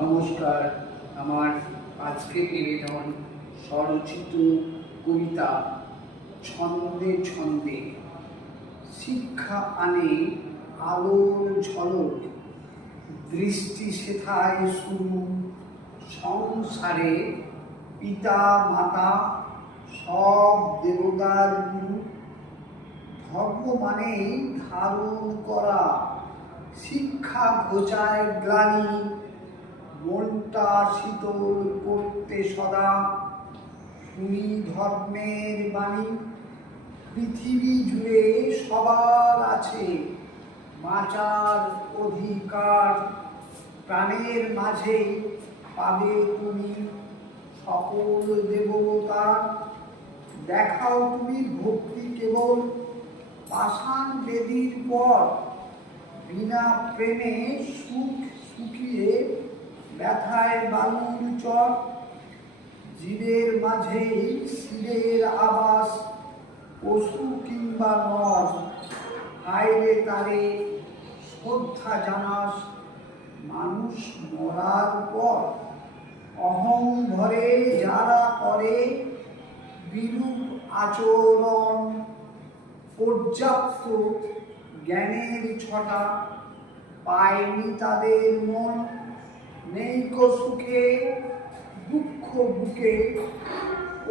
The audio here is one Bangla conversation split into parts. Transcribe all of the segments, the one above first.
নমস্কার। আমার আজকে নিবেদন স্বরচিত কবিতা ছন্দে ছন্দে। শিক্ষা আনে আলোর ঝলক, দৃষ্টি সেথায় শুরু, সংসারে পিতা মাতা সব দেবতার গুরু। ধর্ম ধারণ করা শিক্ষা ঘোচায় গ্লানি মনটা শীতল করতে সদা। শুনি ধর্মের বাণী, পৃথিবী জুড়ে সবার আছে। বাঁচার অধিকার প্রাণের মাঝে পাবে তুমি সকল দেবতার দেখাও তুমি ভক্তি কেবল পাষাণ বেদির পর। বিনা প্রেমে সুখ শুকিয়ে ব্যথায় বালুর চর, জীবের মাঝেই শিরের আবাস, পশু কিংবা নর। হায়রে তারে, শ্রদ্ধা জানাস, মানুষ মরার পর। অহং ধরে যারা করে, বিরূপ আচরণ। পর্যাপ্ত জ্ঞানের ছটা পায়নি তাদের মন। নেই সুখে দুঃখ বুকে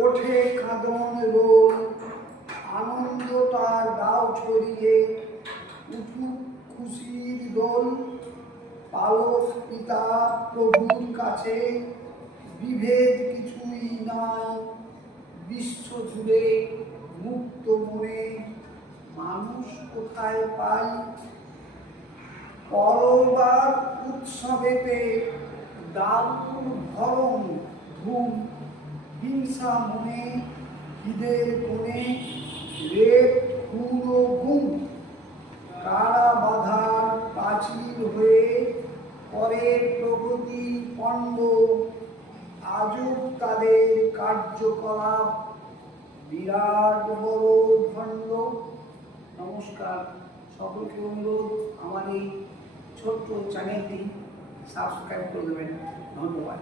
ওঠে কাঁদন রোল, আনন্দ তার দাও ছড়িয়ে, উঠুক খুশির দোল। পালক পিতা প্রভুর কাছে, বিভেদ কিছুই নাই। বিশ্ব জুড়ে মুক্ত মনে, মানুষ কোথায় পাই? করবার উৎসবেতে দারুণ ভরণ ধুম। হিংসা মনে ঈদের কোণে রেপ, খুন ও গুম। কারা বাধার প্রাচীর হয়ে করে প্রগতি পণ্ড, আজব তাদের কার্যকলাপ। বিরাট বড় ভণ্ড। নমস্কার। সকলকে অনুরোধ আমার এই ছোট্ট চ্যানেলটি সাবস্ক্রাইব করে দেবেন ধন্যবাদ